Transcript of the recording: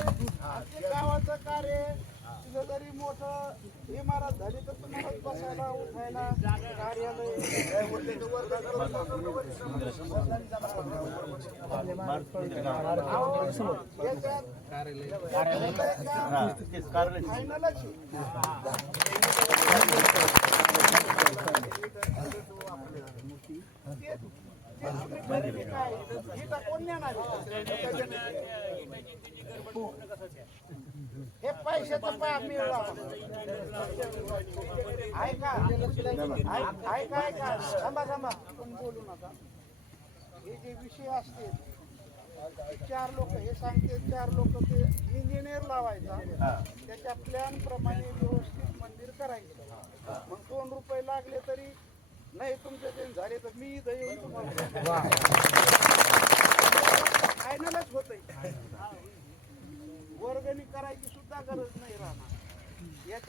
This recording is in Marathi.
ते गावाचं कार्य तिथं जरी मोठं इमारत झाली तर तुम्हाला बसायला उठायला कार्यालय फायनलच कोण नेणार हे पैशाचं मिळवा ऐका थांबा पण बोलू नका. हे जे विषय असतील 4 लोक हे सांगते 4 लोक ते इंजिनियर लावायचा त्याच्या प्लॅन प्रमाणे व्यवस्थित मंदिर करायचं. मग 2 रुपये लागले तरी नाही तुमचे ते झाले तर मी इथं येऊन तुम्हाला फायनलच होत. वर्गणी करायची सुद्धा गरज नाही राहणार. याच्यात